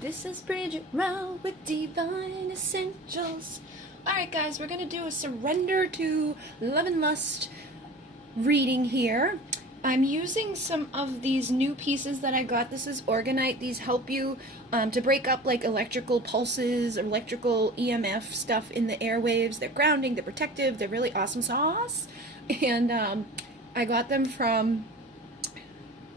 This is Bridget Rau with Divine Essentials. Alright guys, we're going to do a surrender to love and lust reading here. I'm using some of these new pieces that I got. This is organite. These help you to break up like electrical pulses, electrical EMF stuff in the airwaves. They're grounding, they're protective, they're really awesome sauce. And I got them from,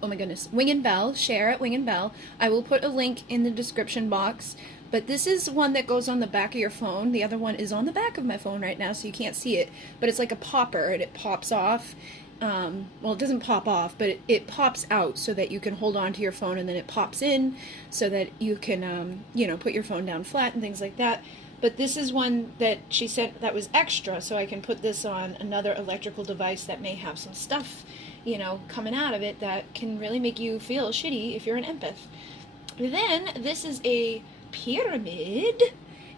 oh my goodness, Wing and Bell, Cher at Wing and Bell. I will put a link in the description box. But this is one that goes on the back of your phone. The other one is on the back of my phone right now, so you can't see it. But it's like a popper, and it pops off. Well, it doesn't pop off, but it pops out so that you can hold on to your phone, and then it pops in so that you can, put your phone down flat and things like that. But this is one that she said that was extra, so I can put this on another electrical device that may have some stuff, coming out of it that can really make you feel shitty if you're an empath. Then, this is a pyramid,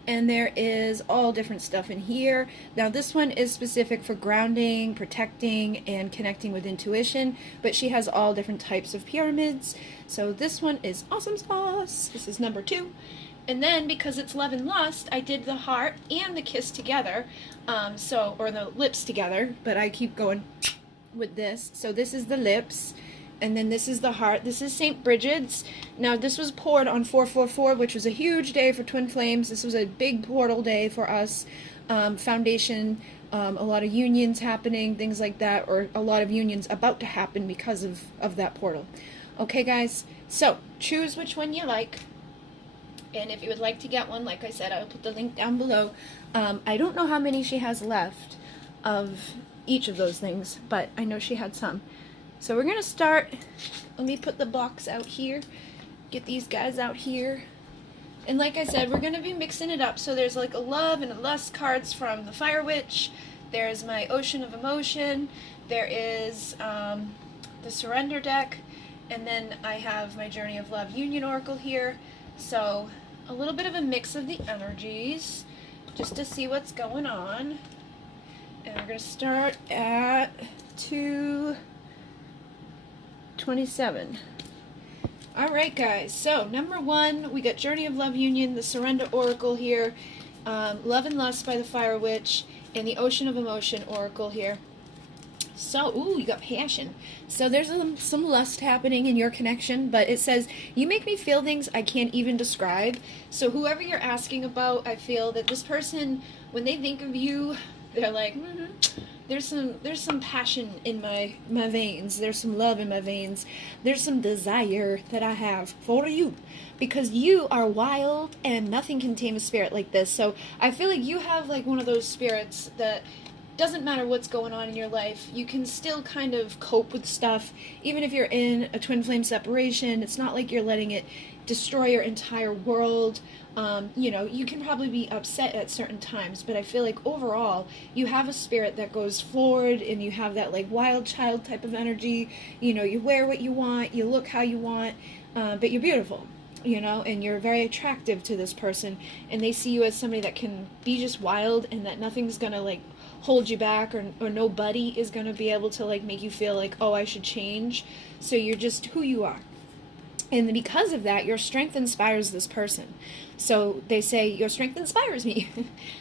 and there is all different stuff in here. Now this one is specific for grounding, protecting, and connecting with intuition, but she has all different types of pyramids. So this one is awesome sauce. This is number 2. And then because it's love and lust, I did the heart and the kiss together, or the lips together, but I keep going with this. So this is the lips. And then this is the heart. This is St Brigid's. Now this was poured on 444, which was a huge day for Twin Flames. This was a big portal day for us. Foundation, a lot of unions happening, things like that, or a lot of unions about to happen because of that portal. Okay guys, so choose which one you like. And if you would like to get one, like I said, I'll put the link down below. I don't know how many she has left of each of those things, but I know she had some. So we're going to start, let me put the box out here, get these guys out here. And like I said, we're going to be mixing it up. So there's like a love and a lust cards from the Fire Witch. There's my Ocean of Emotion. There is the Surrender deck. And then I have my Journey of Love Union Oracle here. So a little bit of a mix of the energies just to see what's going on. And we're going to start at 227. Alright guys, so number 1, we got Journey of Love Union, the Surrender Oracle here, Love and Lust by the Fire Witch, and the Ocean of Emotion Oracle here. So, ooh, you got passion. So there's some lust happening in your connection, but it says, you make me feel things I can't even describe. So whoever you're asking about, I feel that this person, when they think of you, they're like, there's some passion in my veins. There's some love in my veins. There's some desire that I have for you, because you are wild and nothing can tame a spirit like this. So I feel like you have like one of those spirits that doesn't matter what's going on in your life, you can still kind of cope with stuff. Even if you're in a twin flame separation, it's not like you're letting it destroy your entire world. You can probably be upset at certain times, but I feel like overall you have a spirit that goes forward, and you have that like wild child type of energy. You wear what you want, you look how you want, but you're beautiful, and you're very attractive to this person, and they see you as somebody that can be just wild, and that nothing's gonna like hold you back, or nobody is gonna be able to like make you feel like, oh, I should change. So you're just who you are. And because of that, your strength inspires this person. So they say, your strength inspires me.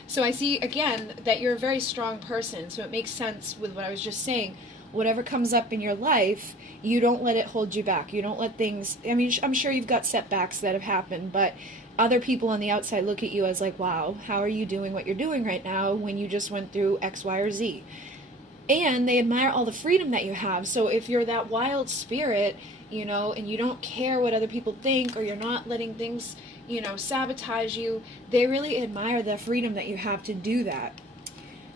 So I see, again, that you're a very strong person. So it makes sense with what I was just saying. Whatever comes up in your life, you don't let it hold you back. You don't let things, I mean, I'm sure you've got setbacks that have happened, but other people on the outside look at you as like, wow, how are you doing what you're doing right now when you just went through X, Y, or Z? And they admire all the freedom that you have. So if you're that wild spirit, and you don't care what other people think, or you're not letting things, sabotage you, they really admire the freedom that you have to do that.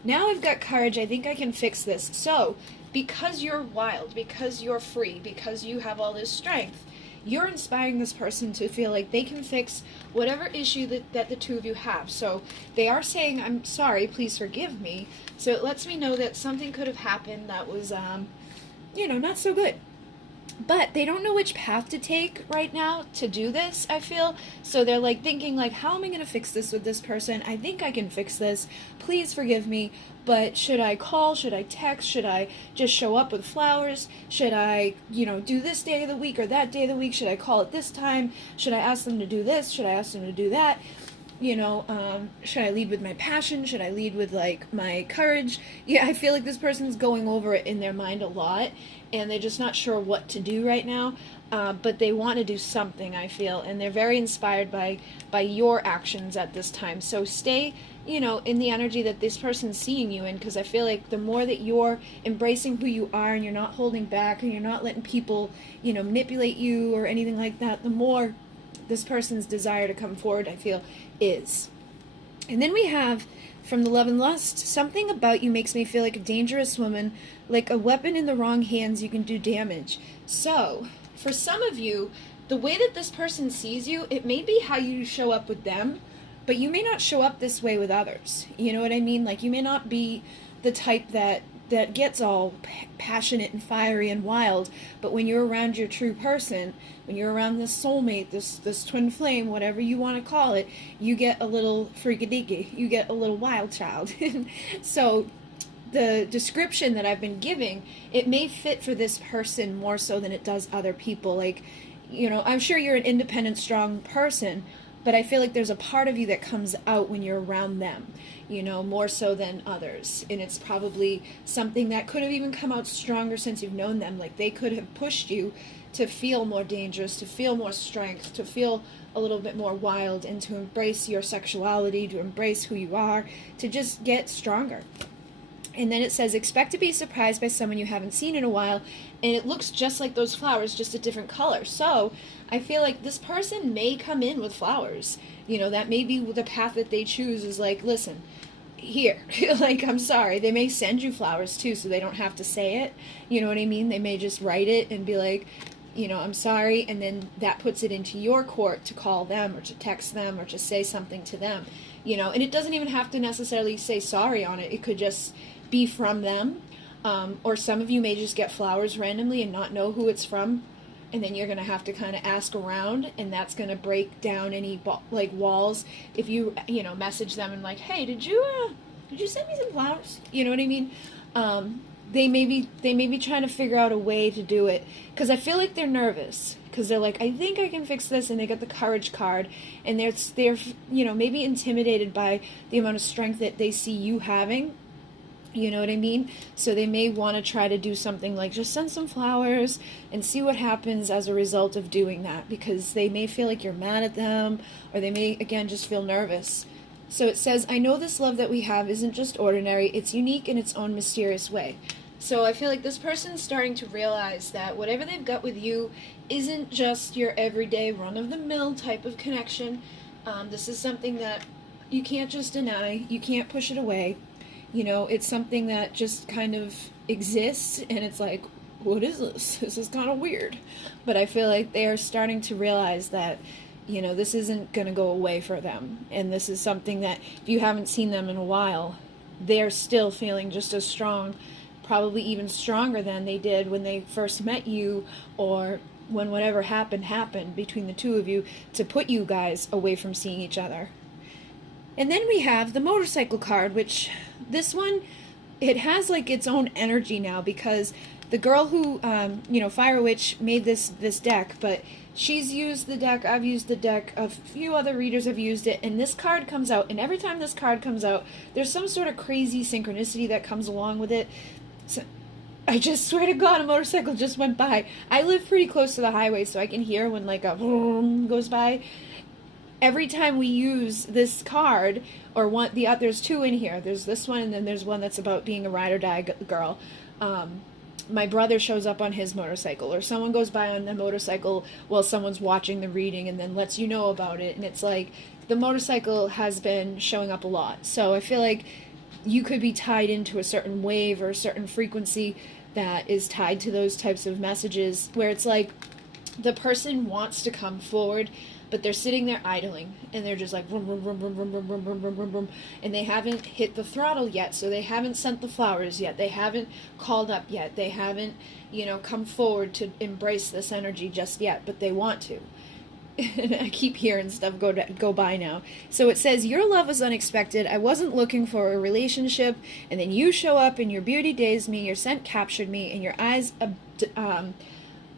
Now I've got courage, I think I can fix this. So, because you're wild, because you're free, because you have all this strength, you're inspiring this person to feel like they can fix whatever issue that the two of you have. So they are saying, I'm sorry, please forgive me. So it lets me know that something could have happened that was, not so good. But they don't know which path to take right now to do this, I feel. So they're like thinking like, how am I going to fix this with this person? I think I can fix this. Please forgive me. But should I call? Should I text? Should I just show up with flowers? Should I, do this day of the week or that day of the week? Should I call at this time? Should I ask them to do this? Should I ask them to do that? Should I lead with my passion? Should I lead with like my courage? Yeah, I feel like this person's going over it in their mind a lot, and they're just not sure what to do right now. But they want to do something, I feel, and they're very inspired by your actions at this time. So stay, in the energy that this person's seeing you in, because I feel like the more that you're embracing who you are and you're not holding back and you're not letting people, manipulate you or anything like that, the more this person's desire to come forward, I feel, is. And then we have, from the Love and Lust, something about you makes me feel like a dangerous woman, like a weapon in the wrong hands, you can do damage. So, for some of you, the way that this person sees you, it may be how you show up with them, but you may not show up this way with others. You know what I mean? Like, you may not be the type that gets all passionate and fiery and wild, but when you're around your true person, when you're around this soulmate, this twin flame, whatever you want to call it, you get a little freakadeaky, you get a little wild child. So the description that I've been giving, it may fit for this person more so than it does other people. Like, I'm sure you're an independent, strong person, but I feel like there's a part of you that comes out when you're around them, more so than others. And it's probably something that could have even come out stronger since you've known them. Like, they could have pushed you to feel more dangerous, to feel more strength, to feel a little bit more wild, and to embrace your sexuality, to embrace who you are, to just get stronger. And then it says, expect to be surprised by someone you haven't seen in a while, and it looks just like those flowers, just a different color. So I feel like this person may come in with flowers. That may be the path that they choose, is like, listen, here, like, I'm sorry. They may send you flowers too, so they don't have to say it. You know what I mean? They may just write it and be like, I'm sorry, and then that puts it into your court to call them or to text them or to say something to them, and it doesn't even have to necessarily say sorry on it. It could just be from them, or some of you may just get flowers randomly and not know who it's from, and then you're going to have to kind of ask around, and that's going to break down any walls if you message them and like, hey, did you send me some flowers? You know what I mean? They may be trying to figure out a way to do it, because I feel like they're nervous, because they're like, I think I can fix this, and they get the courage card, and they're maybe intimidated by the amount of strength that they see you having. You know what I mean? So they may want to try to do something like just send some flowers and see what happens as a result of doing that, because they may feel like you're mad at them, or they may, again, just feel nervous. So it says, I know this love that we have isn't just ordinary, it's unique in its own mysterious way. So I feel like this person's starting to realize that whatever they've got with you isn't just your everyday run-of-the-mill type of connection. This is something that you can't just deny, you can't push it away. It's something that just kind of exists, and it's like, what is this? This is kind of weird. But I feel like they are starting to realize that, this isn't going to go away for them. And this is something that, if you haven't seen them in a while, they're still feeling just as strong, probably even stronger than they did when they first met you, or when whatever happened between the two of you to put you guys away from seeing each other. And then we have the motorcycle card, which this one, it has like its own energy now, because the girl who, Fire Witch made this deck, but she's used the deck, I've used the deck, a few other readers have used it, and this card comes out, and every time this card comes out, there's some sort of crazy synchronicity that comes along with it. So, I just swear to God, a motorcycle just went by. I live pretty close to the highway, so I can hear when like a vroom goes by. Every time we use this card, or there's two in here. There's this one, and then there's one that's about being a ride or die girl. My brother shows up on his motorcycle, or someone goes by on the motorcycle while someone's watching the reading and then lets you know about it. And it's like, the motorcycle has been showing up a lot. So I feel like you could be tied into a certain wave or a certain frequency that is tied to those types of messages, where it's like, the person wants to come forward, but they're sitting there idling, and they're just like vroom, vroom, vroom, vroom, vroom, vroom, vroom, vroom, vroom, vroom, vroom, and they haven't hit the throttle yet, so they haven't sent the flowers yet, they haven't called up yet, they haven't, come forward to embrace this energy just yet, but they want to. And I keep hearing stuff go by now. So it says, your love was unexpected. I wasn't looking for a relationship, and then you show up, and your beauty dazed me, your scent captured me, and your eyes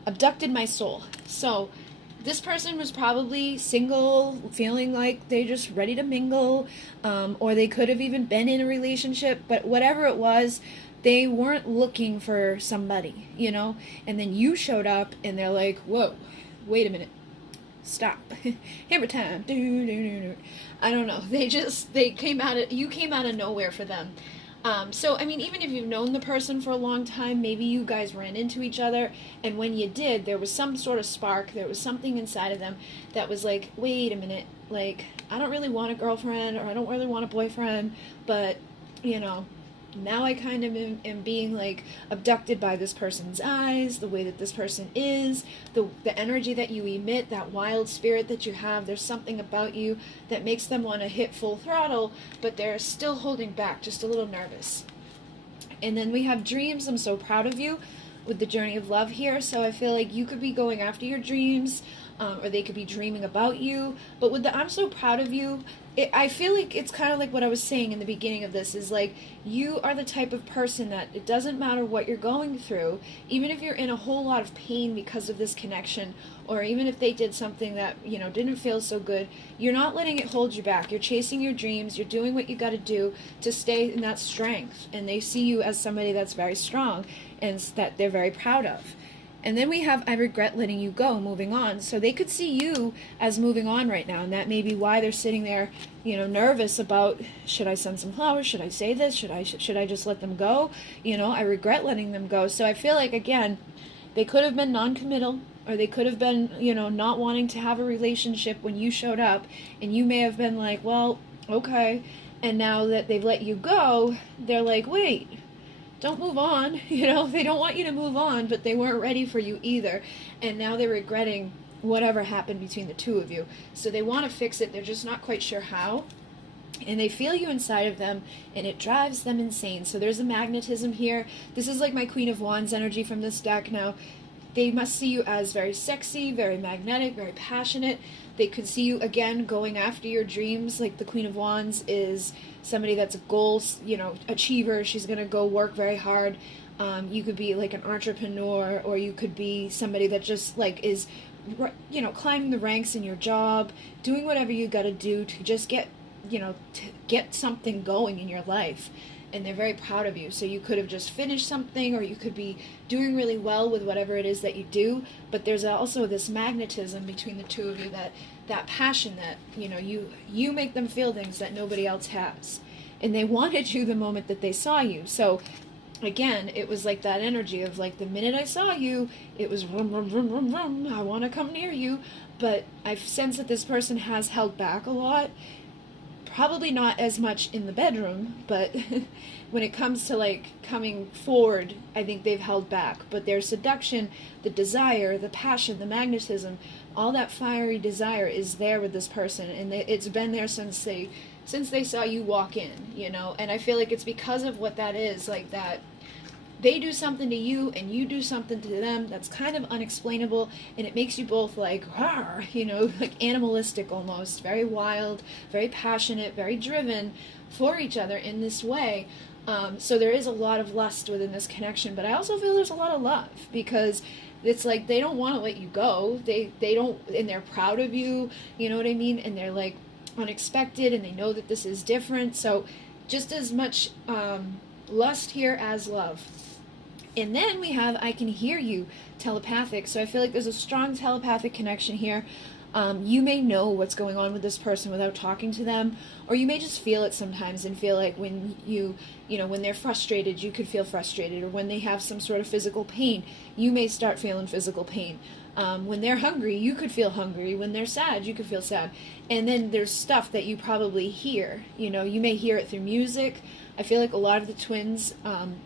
abducted my soul. So this person was probably single, feeling like they're just ready to mingle, or they could have even been in a relationship, but whatever it was, they weren't looking for somebody, and then you showed up, and they're like, whoa, wait a minute, stop, hammer time, I don't know, you came out of nowhere for them. So, I mean, even if you've known the person for a long time, maybe you guys ran into each other, and when you did, there was some sort of spark, there was something inside of them that was like, wait a minute, like, I don't really want a girlfriend, or I don't really want a boyfriend, but, now I kind of am being, like, abducted by this person's eyes, the way that this person is, the energy that you emit, that wild spirit that you have. There's something about you that makes them want to hit full throttle, but they're still holding back, just a little nervous. And then we have dreams. I'm so proud of you with the journey of love here. So I feel like you could be going after your dreams, or they could be dreaming about you. But with the I'm so proud of you, I feel like it's kind of like what I was saying in the beginning of this, is like, you are the type of person that it doesn't matter what you're going through, even if you're in a whole lot of pain because of this connection, or even if they did something that, didn't feel so good, you're not letting it hold you back. You're chasing your dreams, you're doing what you got to do to stay in that strength, and they see you as somebody that's very strong, and that they're very proud of. And then we have, I regret letting you go, moving on. So they could see you as moving on right now, and that may be why they're sitting there, nervous about, should I send some flowers? Should I say this? Should I just let them go? I regret letting them go. So I feel like, again, they could have been non-committal, or they could have been, not wanting to have a relationship when you showed up, and you may have been like, well, okay. And now that they've let you go, they're like, wait, don't move on. They don't want you to move on, but they weren't ready for you either. And now they're regretting whatever happened between the two of you. So they want to fix it. They're just not quite sure how. And they feel you inside of them, and it drives them insane. So there's a magnetism here. This is like my Queen of Wands energy from this deck. Now, they must see you as very sexy, very magnetic, very passionate. They could see you, again, going after your dreams. Like the Queen of Wands is somebody that's a goal, achiever. She's going to go work very hard. You could be like an entrepreneur, or you could be somebody that just like is, climbing the ranks in your job, doing whatever you got to do to just get, to get something going in your life. And they're very proud of you. So you could have just finished something, or you could be doing really well with whatever it is that you do. But there's also this magnetism between the two of you, that passion that, you make them feel things that nobody else has. And they wanted you the moment that they saw you. So again, it was like that energy of like, the minute I saw you, it was vroom, vroom, vroom, vroom, vroom, I want to come near you. But I've sensed that this person has held back a lot. Probably not as much in the bedroom, but when it comes to like coming forward, I think they've held back. But their seduction, the desire, the passion, the magnetism, all that fiery desire is there with this person, and it's been there since they saw you walk in, and I feel like it's because of what that is, like that they do something to you and you do something to them that's kind of unexplainable, and it makes you both like, like animalistic almost, very wild, very passionate, very driven for each other in this way. So there is a lot of lust within this connection, but I also feel there's a lot of love, because it's like they don't want to let you go. They don't, and they're proud of you, you know what I mean? And they're like unexpected, and they know that this is different. So just as much lust here as love. And then we have I can hear you, telepathic. So I feel like there's a strong telepathic connection here. You may know what's going on with this person without talking to them, or you may just feel it sometimes and feel like when when they're frustrated, you could feel frustrated, or when they have some sort of physical pain, you may start feeling physical pain. When they're hungry, you could feel hungry. When they're sad, you could feel sad. And then there's stuff that you probably hear. You may hear it through music. I feel like a lot of the twins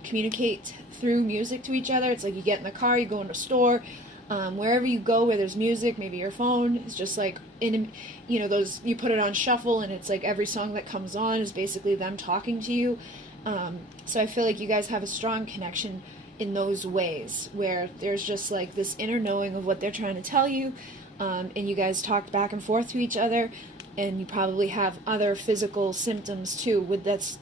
communicate through music to each other. It's like you get in the car, you go in a store, Wherever you go, where there's music, maybe your phone is just like those, you put it on shuffle and it's like every song that comes on is basically them talking to you. So I feel like you guys have a strong connection in those ways where there's just like this inner knowing of what they're trying to tell you, and you guys talk back and forth to each other, and you probably have other physical symptoms too with that's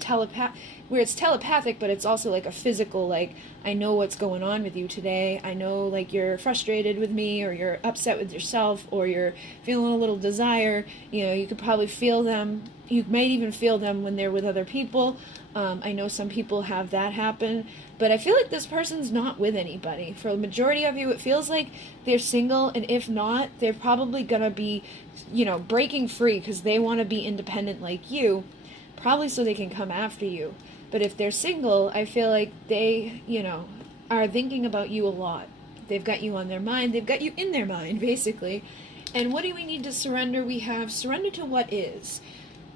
where it's telepathic, but it's also like a physical, like, I know what's going on with you today. I know, like, you're frustrated with me, or you're upset with yourself, or you're feeling a little desire. You could probably feel them. You might even feel them when they're with other people. I know some people have that happen, but I feel like this person's not with anybody. For the majority of you, it feels like they're single, and if not, they're probably gonna be, breaking free because they want to be independent like you, probably so they can come after you. But if they're single, I feel like they, are thinking about you a lot. They've got you on their mind. They've got you in their mind, basically. And what do we need to surrender? We have surrender to what is.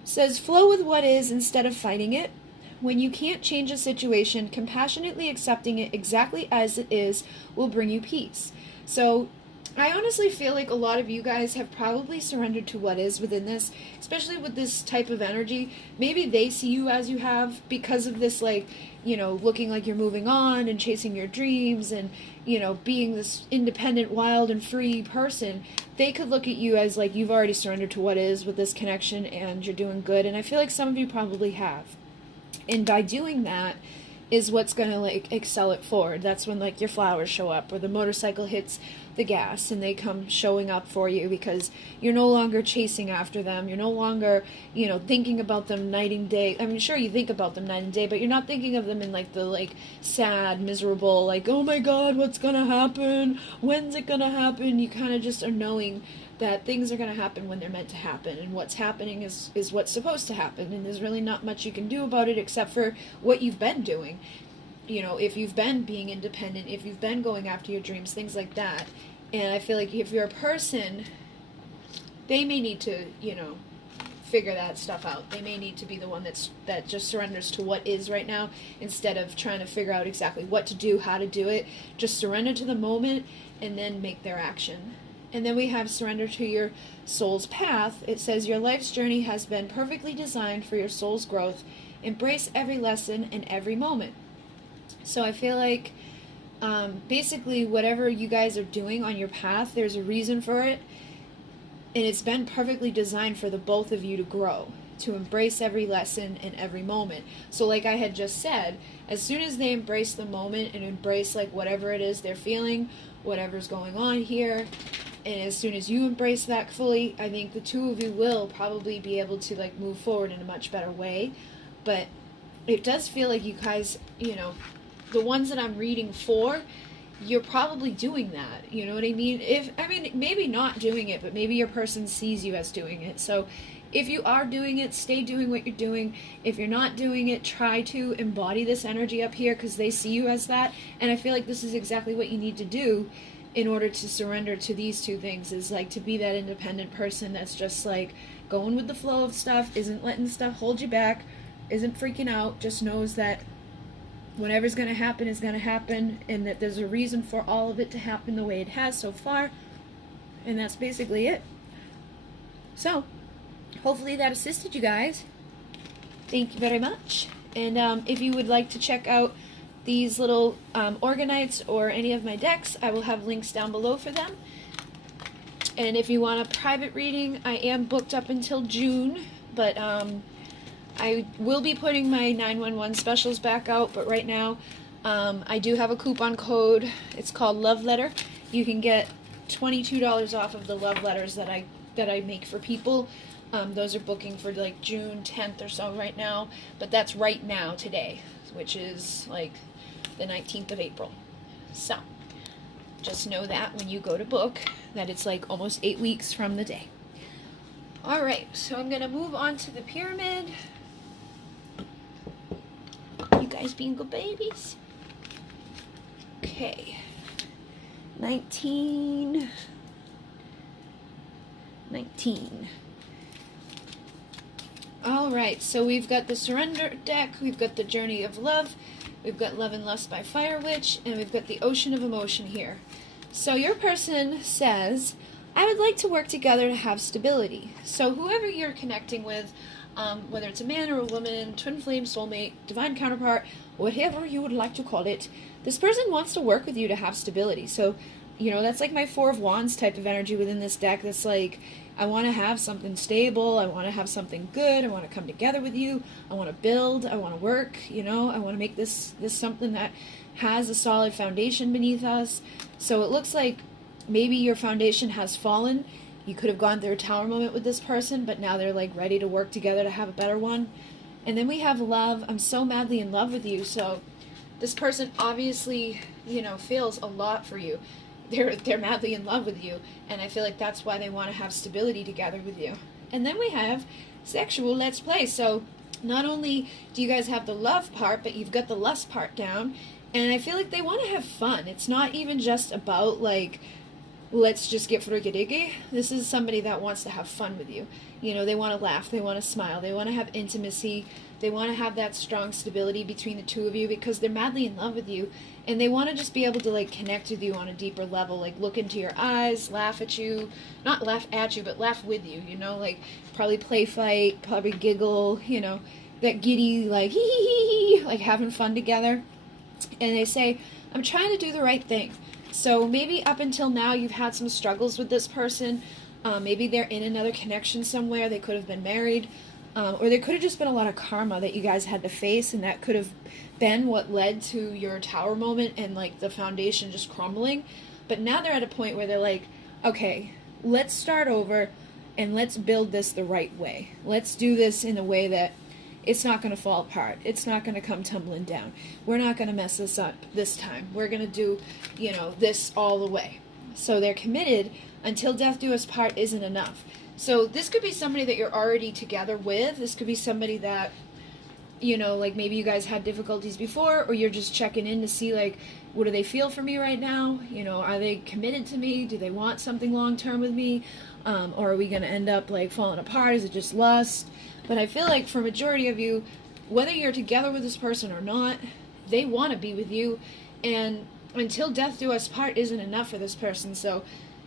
It says, flow with what is instead of fighting it. When you can't change a situation, compassionately accepting it exactly as it is will bring you peace. So I honestly feel like a lot of you guys have probably surrendered to what is within this, especially with this type of energy. Maybe they see you as you have because of this, like, looking like you're moving on and chasing your dreams and, being this independent, wild, and free person. They could look at you as, like, you've already surrendered to what is with this connection and you're doing good. And I feel like some of you probably have. And by doing that is what's going to, like, excel it forward. That's when, like, your flowers show up, or the motorcycle hits the gas and they come showing up for you because you're no longer chasing after them. You're no longer, thinking about them night and day. I mean, sure, you think about them night and day, but you're not thinking of them in, like, the, like, sad, miserable, like, oh my God, what's going to happen? When's it going to happen? You kind of just are knowing that things are going to happen when they're meant to happen, and what's happening is what's supposed to happen, and there's really not much you can do about it except for what you've been doing. If you've been being independent, if you've been going after your dreams, things like that. And I feel like if you're a person, they may need to, figure that stuff out. They may need to be the one that just surrenders to what is right now instead of trying to figure out exactly what to do, how to do it. Just surrender to the moment and then make their action. And then we have surrender to your soul's path. It says your life's journey has been perfectly designed for your soul's growth. Embrace every lesson and every moment. So I feel like basically whatever you guys are doing on your path, there's a reason for it. And it's been perfectly designed for the both of you to grow, to embrace every lesson and every moment. So like I had just said, as soon as they embrace the moment and embrace, like, whatever it is they're feeling, whatever's going on here, and as soon as you embrace that fully, I think the two of you will probably be able to, like, move forward in a much better way. But it does feel like you guys, the ones that I'm reading for, you're probably doing that. You know what I mean? Maybe not doing it, but maybe your person sees you as doing it. So if you are doing it, stay doing what you're doing. If you're not doing it, try to embody this energy up here because they see you as that. And I feel like this is exactly what you need to do in order to surrender to these two things, is, like, to be that independent person that's just, like, going with the flow of stuff, isn't letting stuff hold you back, isn't freaking out, just knows that whatever's going to happen is going to happen, and that there's a reason for all of it to happen the way it has so far, and that's basically it. So, hopefully that assisted you guys. Thank you very much. And if you would like to check out these little organites or any of my decks, I will have links down below for them. And if you want a private reading, I am booked up until June, but I will be putting my 911 specials back out, but right now I do have a coupon code. It's called Love Letter. You can get $22 off of the love letters that I make for people. Those are booking for, like, June 10th or so right now, but that's right now, today, which is, like, the 19th of April. So just know that when you go to book, that it's, like, almost 8 weeks from the day. Alright, so I'm going to move on to the pyramid. You guys being good babies? Okay. 19. Alright, so we've got the Surrender deck, we've got the Journey of Love, we've got Love and Lust by Fire Witch, and we've got the Ocean of Emotion here. So your person says, I would like to work together to have stability. So whoever you're connecting with, whether it's a man or a woman, twin flame, soulmate, divine counterpart, whatever you would like to call it, this person wants to work with you to have stability. So, that's like my Four of Wands type of energy within this deck. That's like, I want to have something stable. I want to have something good. I want to come together with you. I want to build. I want to work. I want to make this something that has a solid foundation beneath us. So it looks like maybe your foundation has fallen. You could have gone through a tower moment with this person, but now they're like ready to work together to have a better one. And then we have love. I'm so madly in love with you. So this person obviously, feels a lot for you. They're madly in love with you, and I feel like that's why they want to have stability together with you. And then we have sexual let's play. So not only do you guys have the love part, but you've got the lust part down, and I feel like they want to have fun. It's not even just about like, let's just get frigidigi. This is somebody that wants to have fun with you. They want to laugh, they want to smile, they want to have intimacy, they want to have that strong stability between the two of you because they're madly in love with you, and they want to just be able to like connect with you on a deeper level, like look into your eyes, laugh at you, not laugh at you, but laugh with you, like probably play fight, probably giggle, that giddy, like hee hee hee, like having fun together. And they say, I'm trying to do the right thing. So maybe up until now you've had some struggles with this person. Maybe they're in another connection somewhere. They could have been married. Or there could have just been a lot of karma that you guys had to face, and that could have been what led to your tower moment and like the foundation just crumbling. But now they're at a point where they're like, okay, let's start over and let's build this the right way. Let's do this in a way that it's not going to fall apart. It's not going to come tumbling down. We're not going to mess this up this time. We're going to do, this all the way. So they're committed until death do us part isn't enough. So this could be somebody that you're already together with. This could be somebody that, like maybe you guys had difficulties before, or you're just checking in to see like, what do they feel for me right now? Are they committed to me? Do they want something long-term with me? Or are we going to end up like falling apart? Is it just lust? But I feel like for majority of you, whether you're together with this person or not, they want to be with you. And until death do us part isn't enough for this person. So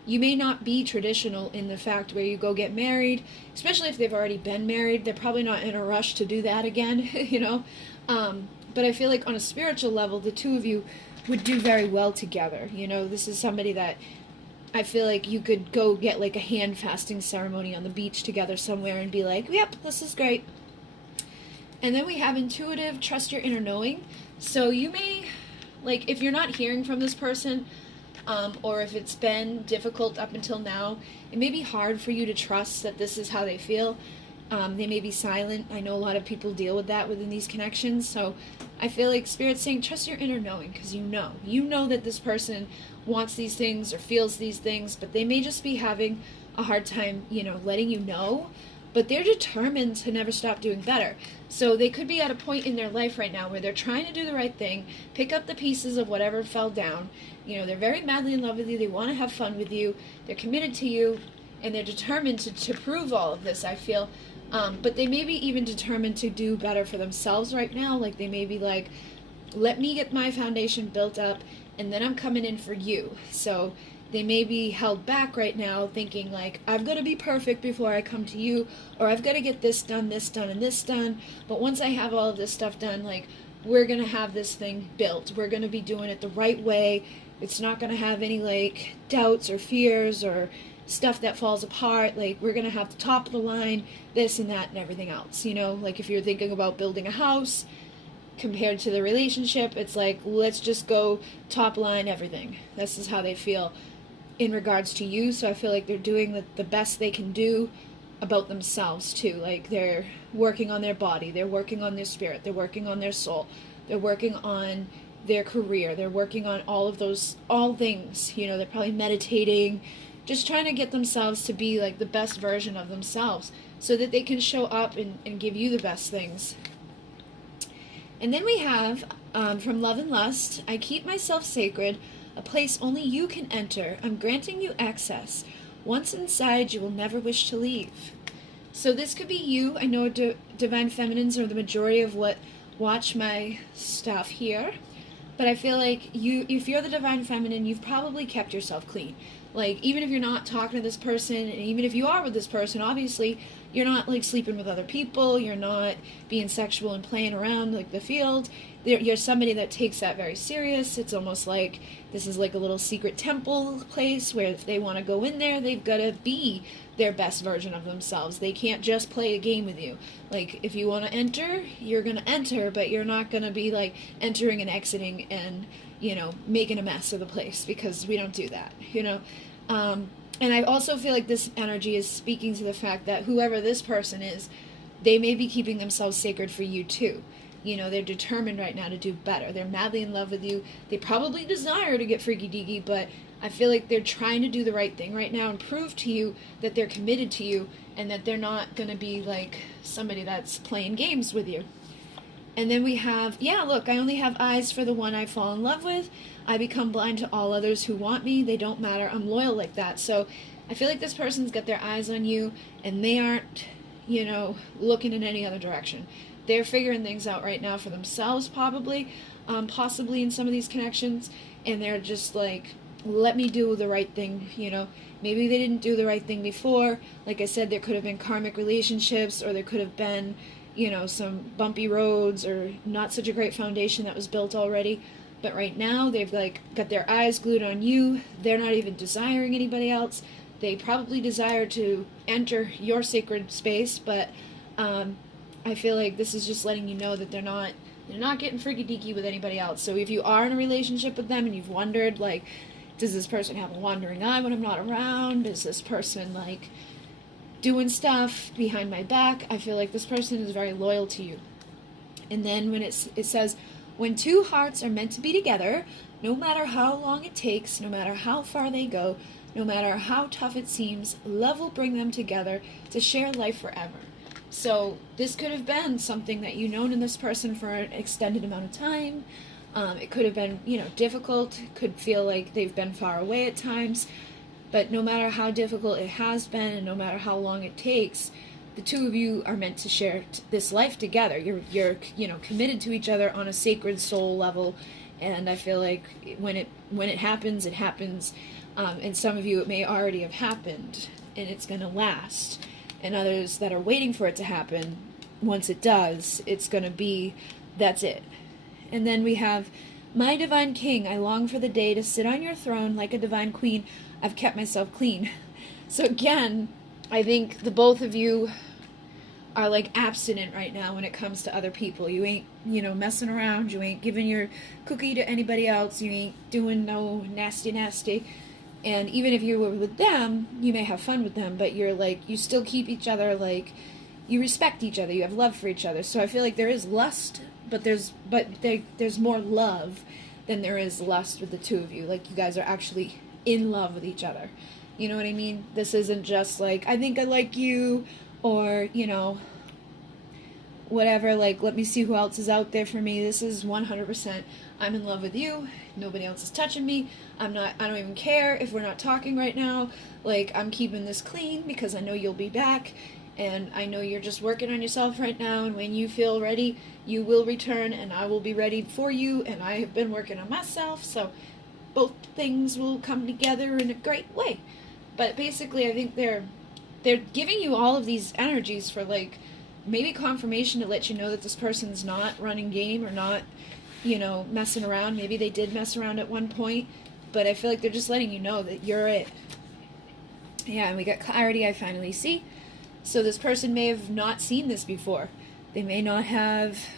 you may not be traditional in the fact where you go get married, especially if they've already been married. They're probably not in a rush to do that again, But I feel like on a spiritual level, the two of you would do very well together. This is somebody that I feel like you could go get like a hand fasting ceremony on the beach together somewhere and be like, yep, this is great. And then we have intuitive, trust your inner knowing. So you may, like if you're not hearing from this person, or if it's been difficult up until now, it may be hard for you to trust that this is how they feel. They may be silent. I know a lot of people deal with that within these connections. So I feel like Spirit's saying, trust your inner knowing, because you know that this person wants these things or feels these things, but they may just be having a hard time, letting you know. But they're determined to never stop doing better. So they could be at a point in their life right now where they're trying to do the right thing, pick up the pieces of whatever fell down. They're very madly in love with you. They want to have fun with you. They're committed to you, and they're determined to prove all of this, I feel. But they may be even determined to do better for themselves right now. Like they may be like, let me get my foundation built up, and then I'm coming in for you. So they may be held back right now thinking like, I've got to be perfect before I come to you, or I've got to get this done, and this done. But once I have all of this stuff done, like, we're going to have this thing built. We're going to be doing it the right way. It's not going to have any like doubts or fears or stuff that falls apart. Like, we're going to have the top of the line, this and that and everything else. Like if you're thinking about building a house compared to the relationship, it's like, let's just go top line everything. This is how they feel in regards to you. So I feel like they're doing the best they can do about themselves too. Like they're working on their body, they're working on their spirit, they're working on their soul, they're working on their career, they're working on all things, they're probably meditating, just trying to get themselves to be like the best version of themselves so that they can show up and give you the best things. And then we have from Love and Lust, I keep myself sacred, a place only you can enter. I'm granting you access. Once inside, you will never wish to leave. So this could be you. I know Divine Feminines are the majority of what watch my stuff here. But I feel like if you're the divine feminine, you've probably kept yourself clean. Like, even if you're not talking to this person, and even if you are with this person, obviously, you're not, like, sleeping with other people, you're not being sexual and playing around, like, the field. You're somebody that takes that very serious. It's almost like this is, like, a little secret temple place where if they want to go in there, they've got to be their best version of themselves. They can't just play a game with you. Like, if you want to enter, you're going to enter, but you're not going to be, like, entering and exiting and, you know, making a mess of the place, because we don't do that, you know? And I also feel like this energy is speaking to the fact that whoever this person is, they may be keeping themselves sacred for you too. You know, they're determined right now to do better. They're madly in love with you. They probably desire to get freaky deaky, but I feel like they're trying to do the right thing right now and prove to you that they're committed to you and that they're not going to be like somebody that's playing games with you. And then we have, yeah, look, I only have eyes for the one I fall in love with. I become blind to all others who want me. They don't matter. I'm loyal like that. So I feel like this person's got their eyes on you, and they aren't, you know, looking in any other direction. They're figuring things out right now for themselves, probably, possibly in some of these connections, and they're just like, let me do the right thing, you know. Maybe they didn't do the right thing before. Like I said, there could have been karmic relationships, or there could have been, you know, some bumpy roads or not such a great foundation that was built already. But right now, they've, like, got their eyes glued on you. They're not even desiring anybody else. They probably desire to enter your sacred space, but I feel like this is just letting you know that they're not getting freaky deaky with anybody else. So if you are in a relationship with them and you've wondered, like, does this person have a wandering eye when I'm not around? Is this person, like, doing stuff behind my back? I feel like this person is very loyal to you. And then when it says, when two hearts are meant to be together, no matter how long it takes, no matter how far they go, no matter how tough it seems, love will bring them together to share life forever. So this could have been something that you've known in this person for an extended amount of time. It could have been, you know, difficult. It could feel like they've been far away at times. But no matter how difficult it has been and no matter how long it takes, the two of you are meant to share this life together. You're you know, committed to each other on a sacred soul level. And I feel like when it happens, it happens. And some of you, it may already have happened and it's going to last. And others that are waiting for it to happen, once it does, it's going to be, that's it. And then we have, my divine king, I long for the day to sit on your throne like a divine queen. I've kept myself clean. So again, I think the both of you are, like, abstinent right now when it comes to other people. You ain't, you know, messing around. You ain't giving your cookie to anybody else. You ain't doing no nasty. And even if you were with them, you may have fun with them, but you're, like, you still keep each other, like, you respect each other. You have love for each other. So I feel like there is lust, but there's more love than there is lust with the two of you. Like, you guys are actually in love with each other. You know what I mean? This isn't just like, I think I like you, or, you know, whatever, like, let me see who else is out there for me. This is 100%, I'm in love with you. Nobody else is touching me. I don't even care if we're not talking right now. Like, I'm keeping this clean because I know you'll be back. And I know you're just working on yourself right now, and when you feel ready, you will return, and I will be ready for you, and I have been working on myself, so both things will come together in a great way. But basically, I think they're giving you all of these energies for, like, maybe confirmation to let you know that this person's not running game or not, you know, messing around. Maybe they did mess around at one point, but I feel like they're just letting you know that you're it. Yeah, and we got clarity, I finally see. So this person may have not seen this before. They may not have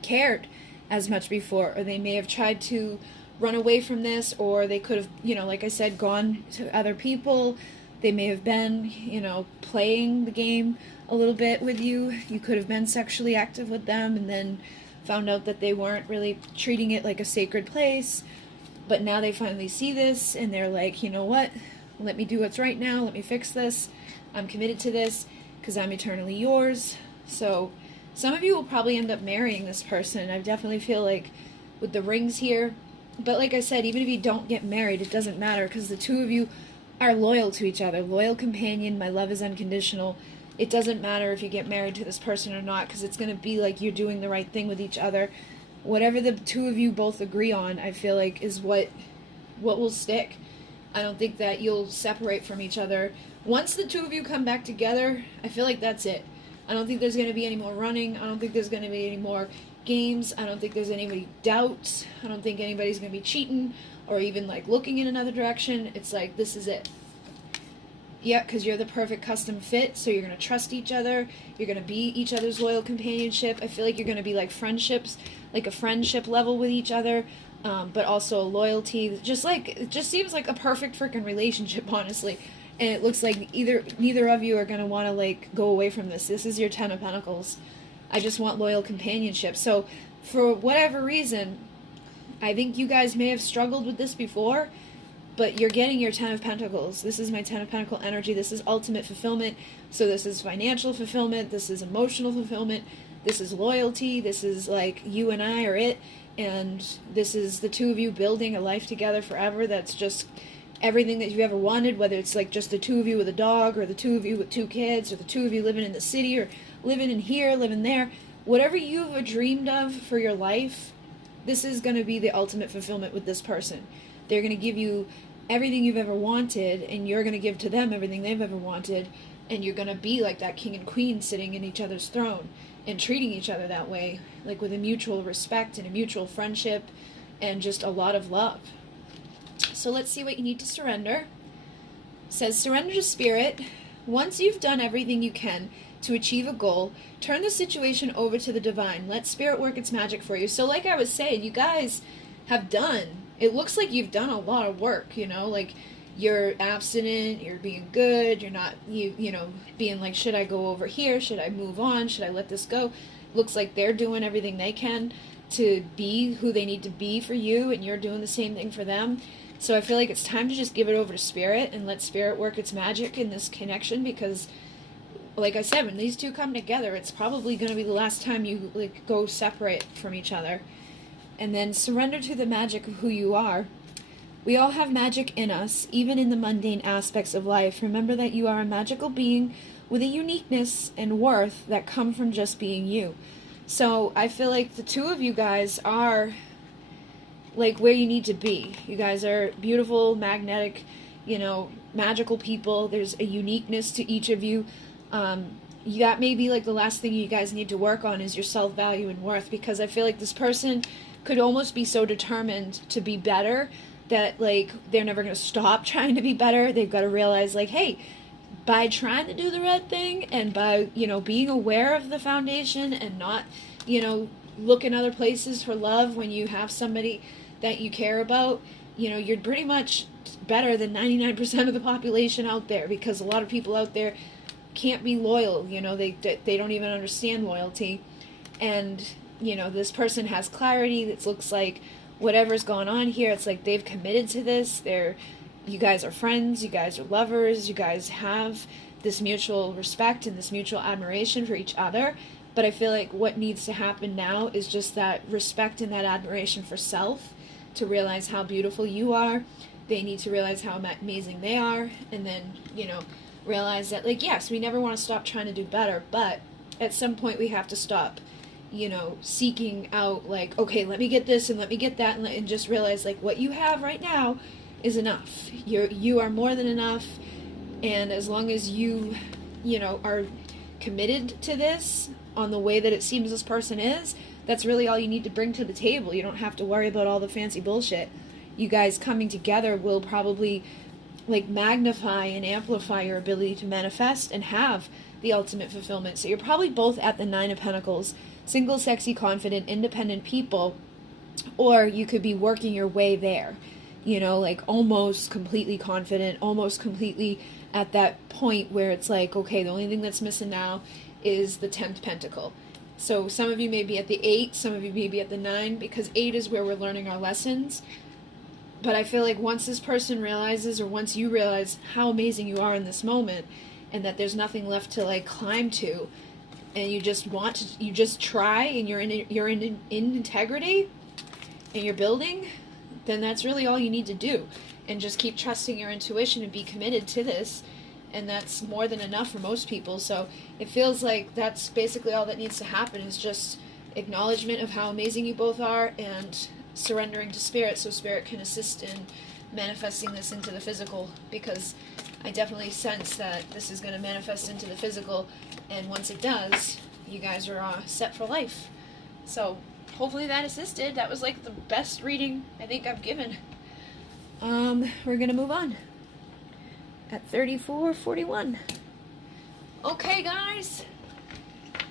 cared as much before, or they may have tried to run away from this, or they could have, you know, like I said, gone to other people. They may have been, you know, playing the game a little bit with you. You could have been sexually active with them and then found out that they weren't really treating it like a sacred place. But now they finally see this and they're like, you know what? Let me do what's right now. Let me fix this. I'm committed to this because I'm eternally yours. So some of you will probably end up marrying this person. I definitely feel like with the rings here. But like I said, even if you don't get married, it doesn't matter because the two of you are loyal to each other. Loyal companion, my love is unconditional. It doesn't matter if you get married to this person or not because it's going to be like you're doing the right thing with each other. whatever the two of you both agree on, I feel like is what will stick. I don't think that you'll separate from each other. Once the two of you come back together, I feel like that's it. I don't think there's going to be any more running. I don't think there's going to be any more games. I don't think there's anybody doubts. I don't think anybody's going to be cheating or even like looking in another direction. It's like, this is it. Yeah, because you're the perfect custom fit, so you're going to trust each other. You're going to be each other's loyal companionship. I feel like you're going to be like friendships, like a friendship level with each other, but also loyalty. It just seems like a perfect freaking relationship, honestly. And it looks like neither of you are going to want to like go away from this. This is your 10 of Pentacles. I just want loyal companionship. So for whatever reason, I think you guys may have struggled with this before, but you're getting your 10 of Pentacles. This is my 10 of Pentacle energy. This is ultimate fulfillment. So this is financial fulfillment. This is emotional fulfillment. This is loyalty. This is like you and I are it. And this is the two of you building a life together forever. That's just everything that you've ever wanted, whether it's like just the two of you with a dog, or the two of you with 2 kids, or the two of you living in the city, or living in here, living there. Whatever you've dreamed of for your life, this is going to be the ultimate fulfillment with this person. They're going to give you everything you've ever wanted, and you're going to give to them everything they've ever wanted, and you're going to be like that king and queen sitting in each other's throne and treating each other that way, like with a mutual respect and a mutual friendship and just a lot of love. So let's see what you need to surrender. It says, surrender to spirit. Once you've done everything you can to achieve a goal, turn the situation over to the divine. Let spirit work its magic for you. So like I was saying, you guys have done, it looks like you've done a lot of work, you know, like you're abstinent, you're being good, you're not, you know, being like, should I go over here? Should I move on? Should I let this go? Looks like they're doing everything they can to be who they need to be for you, and you're doing the same thing for them. So I feel like it's time to just give it over to spirit and let spirit work its magic in this connection, because like I said, when these two come together, it's probably going to be the last time you like go separate from each other. And then surrender to the magic of who you are. We all have magic in us, even in the mundane aspects of life. Remember that you are a magical being with a uniqueness and worth that come from just being you. So I feel like the two of you guys are like where you need to be. You guys are beautiful, magnetic, you know, magical people. There's a uniqueness to each of you. That may be like the last thing you guys need to work on is your self-value and worth, because I feel like this person could almost be so determined to be better that like they're never going to stop trying to be better. They've got to realize like, hey, by trying to do the right thing and by, you know, being aware of the foundation and not, you know, looking other places for love when you have somebody that you care about, you know, you're pretty much better than 99% of the population out there, because a lot of people out there can't be loyal, you know, they don't even understand loyalty. And, you know, this person has clarity. It looks like whatever's gone on here, it's like they've committed to this. You guys are friends, you guys are lovers, you guys have this mutual respect and this mutual admiration for each other. But I feel like what needs to happen now is just that respect and that admiration for self, to realize how beautiful you are. They need to realize how amazing they are, and then, you know, realize that, like, yes, we never want to stop trying to do better, but at some point we have to stop, you know, seeking out, like, okay, let me get this and let me get that, and just realize, like, what you have right now is enough. You are more than enough, and as long as you know, are committed to this on the way that it seems this person is, that's really all you need to bring to the table. You don't have to worry about all the fancy bullshit. You guys coming together will probably like magnify and amplify your ability to manifest and have the ultimate fulfillment. So you're probably both at the 9 of Pentacles, single, sexy, confident, independent people, or you could be working your way there, you know, like almost completely confident, almost completely at that point where it's like, okay, the only thing that's missing now is the 10th pentacle. So some of you may be at the 8, some of you may be at the 9, because 8 is where we're learning our lessons. But I feel like once this person realizes, or once you realize how amazing you are in this moment, and that there's nothing left to like climb to, and you just want to, you just try, and you're in integrity, and you're building, then that's really all you need to do, and just keep trusting your intuition and be committed to this, and that's more than enough for most people. So it feels like that's basically all that needs to happen, is just acknowledgement of how amazing you both are, and surrendering to Spirit so Spirit can assist in manifesting this into the physical, because I definitely sense that this is going to manifest into the physical, and once it does, you guys are set for life. So hopefully that assisted. That was like the best reading I think I've given. We're going to move on at 34:41. Okay, guys.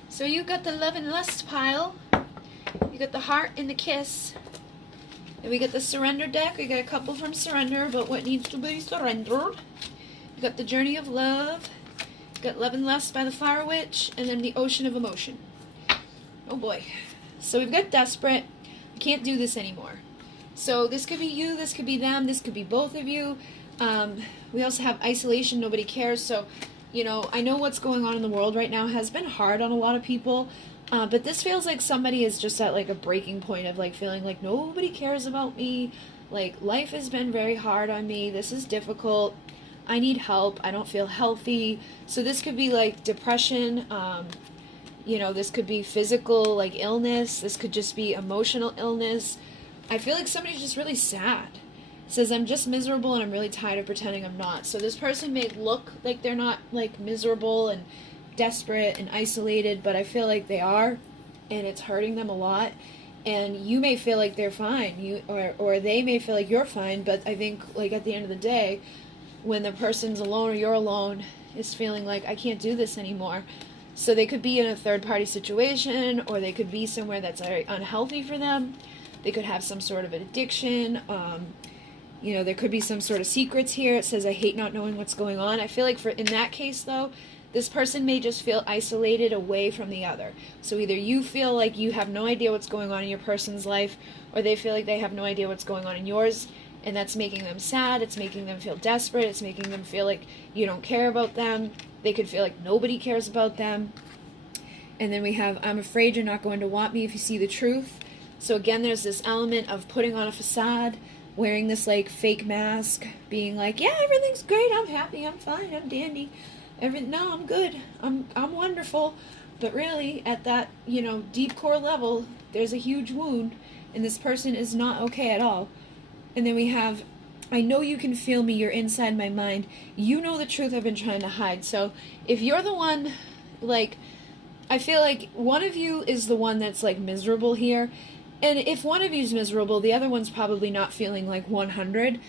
So you got the love and lust pile. You got the heart and the kiss. And we got the surrender deck. We got a couple from surrender, but what needs to be surrendered. You got the journey of love. You got love and lust by the fire witch, and then the ocean of emotion. Oh boy. So we've got desperate. I can't do this anymore. So this could be you, this could be them, this could be both of you. We also have isolation, nobody cares. So, you know, I know what's going on in the world right now has been hard on a lot of people. But this feels like somebody is just at like a breaking point of like feeling like nobody cares about me. Like life has been very hard on me. This is difficult. I need help. I don't feel healthy. So this could be like depression. You know, this could be physical, like illness. This could just be emotional illness. I feel like somebody's just really sad. It says, I'm just miserable and I'm really tired of pretending I'm not. So this person may look like they're not like miserable and desperate and isolated, but I feel like they are, and it's hurting them a lot. And you may feel like they're fine, or they may feel like you're fine, but I think like at the end of the day, when the person's alone or you're alone, is feeling like I can't do this anymore. So they could be in a third-party situation, or they could be somewhere that's very unhealthy for them. They could have some sort of an addiction. You know, there could be some sort of secrets here. It says, I hate not knowing what's going on. I feel like in that case, though, this person may just feel isolated away from the other. So either you feel like you have no idea what's going on in your person's life, or they feel like they have no idea what's going on in yours, and that's making them sad. It's making them feel desperate. It's making them feel like you don't care about them. They could feel like nobody cares about them. And then we have, I'm afraid you're not going to want me if you see the truth. So again, there's this element of putting on a facade, wearing this like fake mask, being like, yeah, everything's great, I'm happy, I'm fine, I'm dandy. No, I'm good, I'm wonderful. But really, at that, you know, deep core level, there's a huge wound, and this person is not okay at all. And then we have, I know you can feel me, you're inside my mind. You know the truth I've been trying to hide. So if you're the one, like, I feel like one of you is the one that's like miserable here. And if one of you's miserable, the other one's probably not feeling like 100.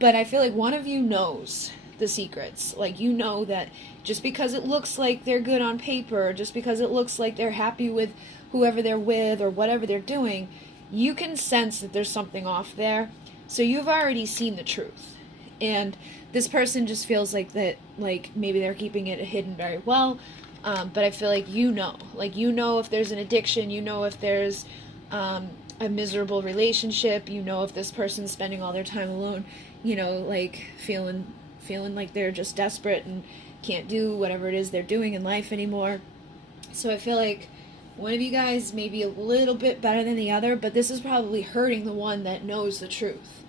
But I feel like one of you knows the secrets. Like, you know that just because it looks like they're good on paper, just because it looks like they're happy with whoever they're with or whatever they're doing, you can sense that there's something off there. So you've already seen the truth. And this person just feels like that, like maybe they're keeping it hidden very well. But I feel like you know if there's an addiction, you know if there's a miserable relationship, you know if this person's spending all their time alone, you know, like feeling like they're just desperate and can't do whatever it is they're doing in life anymore. So I feel like one of you guys may be a little bit better than the other, but this is probably hurting the one that knows the truth.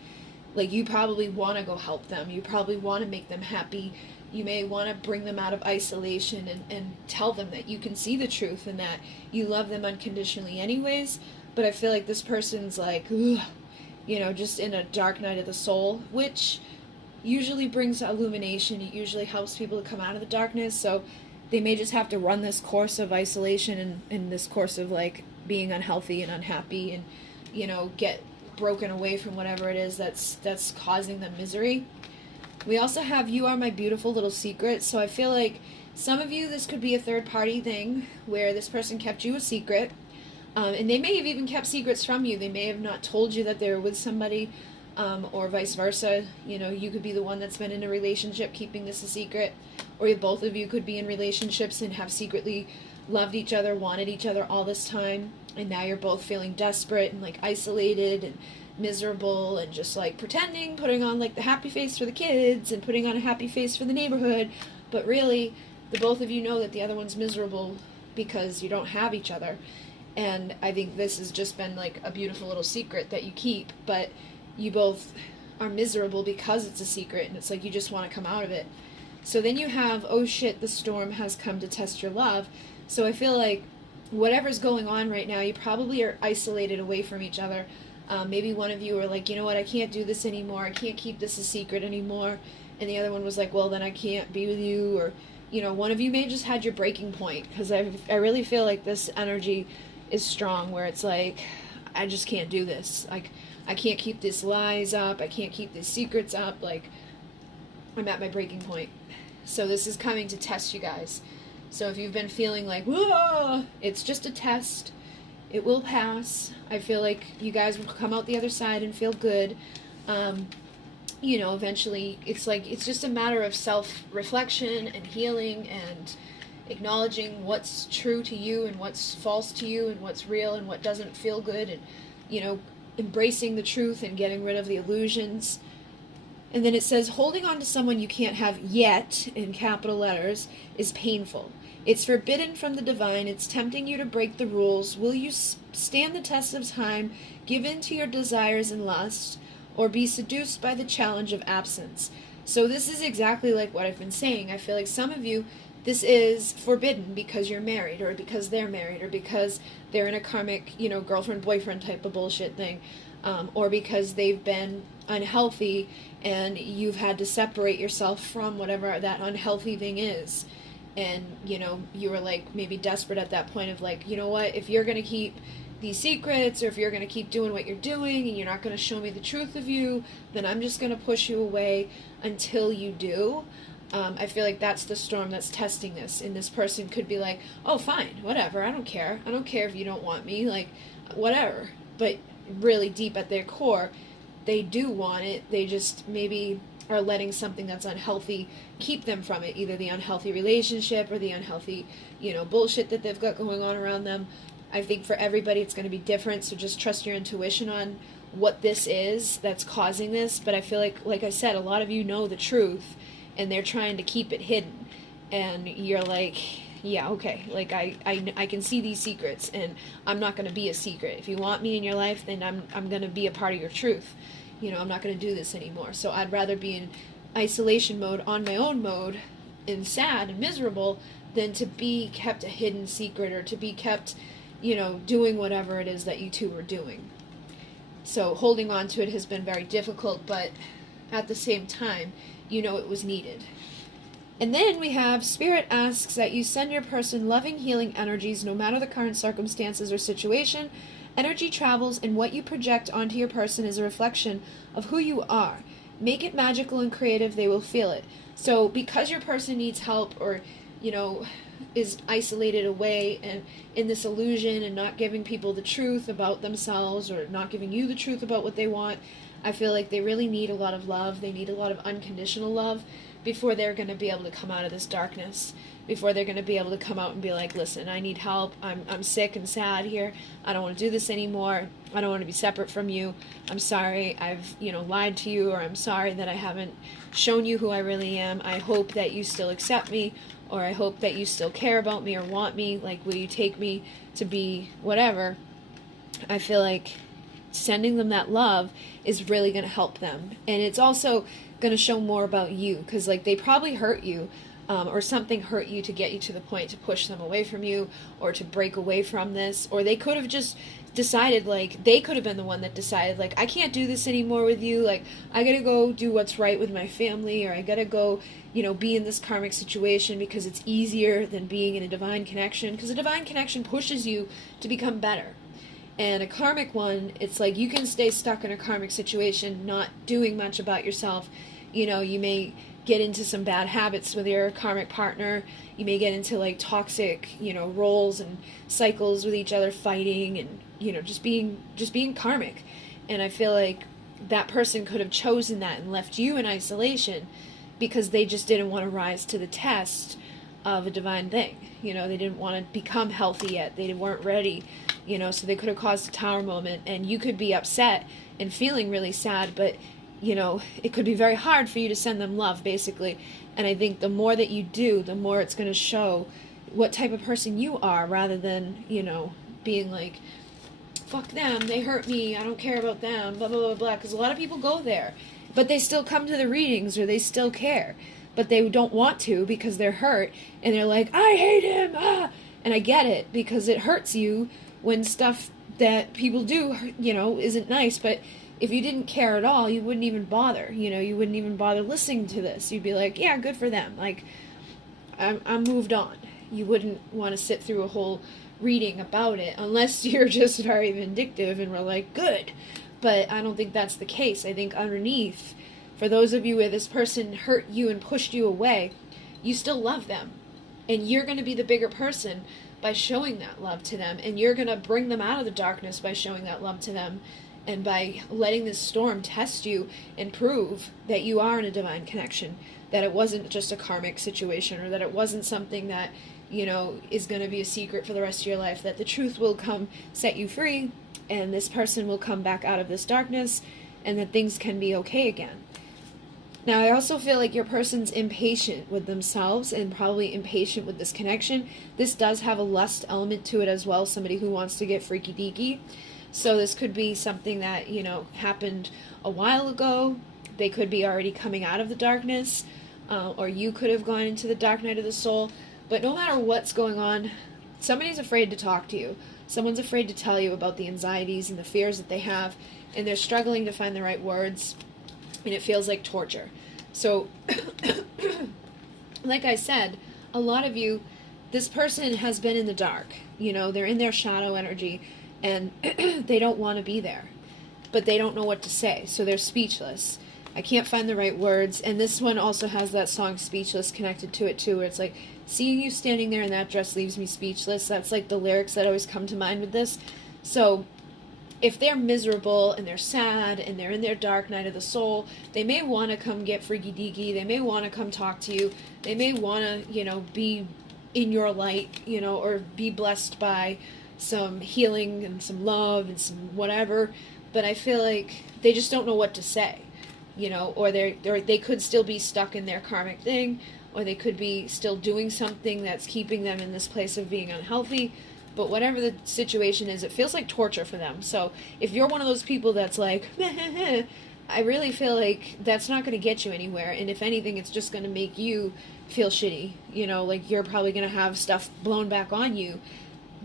Like, you probably want to go help them. You probably want to make them happy. You may want to bring them out of isolation and tell them that you can see the truth and that you love them unconditionally anyways. But I feel like this person's like, ugh, you know, just in a dark night of the soul, which usually brings illumination. It usually helps people to come out of the darkness. So they may just have to run this course of isolation and this course of like being unhealthy and unhappy and, you know, get broken away from whatever it is that's causing them misery. We also have You Are My Beautiful Little Secret. So I feel like some of you, this could be a third party thing where this person kept you a secret. And they may have even kept secrets from you. They may have not told you that they were with somebody, or vice versa. You know, you could be the one that's been in a relationship keeping this a secret, or both of you could be in relationships and have secretly loved each other, wanted each other all this time, and now you're both feeling desperate and like isolated and miserable and just like pretending, putting on like the happy face for the kids and putting on a happy face for the neighborhood, but really the both of you know that the other one's miserable because you don't have each other. And I think this has just been like a beautiful little secret that you keep, but you both are miserable because it's a secret, and it's like you just want to come out of it. So then you have, oh shit, the storm has come to test your love. So I feel like whatever's going on right now, you probably are isolated away from each other. Maybe one of you are like, you know what, I can't do this anymore. I can't keep this a secret anymore. And the other one was like, well, then I can't be with you. Or, you know, one of you may just had your breaking point, because I really feel like this energy is strong, where it's like, I just can't do this. Like, I can't keep these lies up. I can't keep these secrets up. Like, I'm at my breaking point. So this is coming to test you guys. So if you've been feeling like, whoa, it's just a test. It will pass. I feel like you guys will come out the other side and feel good. You know, eventually, it's like, it's just a matter of self-reflection and healing and acknowledging what's true to you and what's false to you and what's real and what doesn't feel good, and, you know, embracing the truth and getting rid of the illusions. And then it says, holding on to someone you can't have yet, in capital letters, is painful. It's forbidden from the divine. It's tempting you to break the rules. Will you stand the test of time, give in to your desires and lusts, or be seduced by the challenge of absence? So this is exactly like what I've been saying. I feel like some of you, this is forbidden because you're married, or because they're married, or because they're in a karmic, you know, girlfriend-boyfriend type of bullshit thing, or because they've been unhealthy and you've had to separate yourself from whatever that unhealthy thing is. And, you know, you were like maybe desperate at that point of like, you know what, if you're going to keep these secrets, or if you're going to keep doing what you're doing and you're not going to show me the truth of you, then I'm just going to push you away until you do. I feel like that's the storm that's testing this. And this person could be like, oh, fine, whatever, I don't care. I don't care if you don't want me, like, whatever. But really deep at their core, they do want it. They just maybe are letting something that's unhealthy keep them from it, either the unhealthy relationship or the unhealthy, you know, bullshit that they've got going on around them. I think for everybody it's going to be different, so just trust your intuition on what this is that's causing this. But I feel like I said, a lot of you know the truth, and they're trying to keep it hidden. And you're like, yeah, okay, like I can see these secrets, and I'm not going to be a secret. If you want me in your life, then I'm going to be a part of your truth. You know, I'm not going to do this anymore. So I'd rather be in isolation mode, on my own mode, and sad and miserable, than to be kept a hidden secret, or to be kept, you know, doing whatever it is that you two are doing. So holding on to it has been very difficult, but at the same time, you know it was needed. And then we have, Spirit asks that you send your person loving, healing energies no matter the current circumstances or situation. Energy travels, and what you project onto your person is a reflection of who you are. Make it magical and creative, they will feel it. So because your person needs help, or, you know, is isolated away and in this illusion and not giving people the truth about themselves, or not giving you the truth about what they want, I feel like they really need a lot of love. They need a lot of unconditional love before they're going to be able to come out of this darkness, before they're going to be able to come out and be like, listen, I need help. I'm sick and sad here. I don't want to do this anymore. I don't want to be separate from you. I'm sorry I've, you know, lied to you, or I'm sorry that I haven't shown you who I really am. I hope that you still accept me, or I hope that you still care about me or want me. Like, will you take me to be whatever? I feel like sending them that love is really going to help them. And it's also going to show more about you, because like they probably hurt you, or something hurt you to get you to the point to push them away from you, or to break away from this. Or they could have just decided, like, they could have been the one that decided, like, I can't do this anymore with you, like, I gotta go do what's right with my family, or I gotta go, you know, be in this karmic situation because it's easier than being in a divine connection, because a divine connection pushes you to become better. And a karmic one, it's like you can stay stuck in a karmic situation not doing much about yourself. You know, you may get into some bad habits with your karmic partner. You may get into like toxic, you know, roles and cycles with each other, fighting and, you know, just being karmic. And I feel like that person could have chosen that and left you in isolation because they just didn't want to rise to the test of a divine thing. You know, they didn't want to become healthy yet. They weren't ready, you know, so they could have caused a tower moment, and you could be upset and feeling really sad, but, you know, it could be very hard for you to send them love, basically. And I think the more that you do, the more it's going to show what type of person you are, rather than, you know, being like, fuck them, they hurt me, I don't care about them, blah, blah, blah, blah. Because a lot of people go there, but they still come to the readings, or they still care. But they don't want to because they're hurt, and they're like, I hate him, And I get it, because it hurts you when stuff that people do, isn't nice. But if you didn't care at all, you wouldn't even bother. You wouldn't even bother listening to this. You'd be like, yeah, good for them. Like, I'm moved on. You wouldn't want to sit through a whole reading about it unless you're just very vindictive and we're like, good. But I don't think that's the case. I think underneath, for those of you where this person hurt you and pushed you away, you still love them. And you're going to be the bigger person by showing that love to them. And you're going to bring them out of the darkness by showing that love to them. And by letting this storm test you and prove that you are in a divine connection. That it wasn't just a karmic situation, or that it wasn't something that, is going to be a secret for the rest of your life. That the truth will come set you free, and this person will come back out of this darkness, and that things can be okay again. Now, I also feel like your person's impatient with themselves and probably impatient with this connection. This does have a lust element to it as well, somebody who wants to get freaky deaky. So this could be something that, happened a while ago. They could be already coming out of the darkness, or you could have gone into the dark night of the soul. But no matter what's going on, somebody's afraid to talk to you. Someone's afraid to tell you about the anxieties and the fears that they have, and they're struggling to find the right words, and it feels like torture. So, like I said, a lot of you, this person has been in the dark. They're in their shadow energy, and they don't want to be there. But they don't know what to say, so they're speechless. I can't find the right words. And this one also has that song Speechless connected to it too, where it's like, seeing you standing there in that dress leaves me speechless. That's like the lyrics that always come to mind with this. So if they're miserable and they're sad and they're in their dark night of the soul, they may want to come get freaky deaky. They may want to come talk to you. They may want to, be in your light, or be blessed by some healing and some love and some whatever. But I feel like they just don't know what to say. Or they could still be stuck in their karmic thing, or they could be still doing something that's keeping them in this place of being unhealthy. But whatever the situation is, it feels like torture for them. So if you're one of those people that's like, I really feel like that's not going to get you anywhere. And if anything, it's just going to make you feel shitty. Like you're probably going to have stuff blown back on you,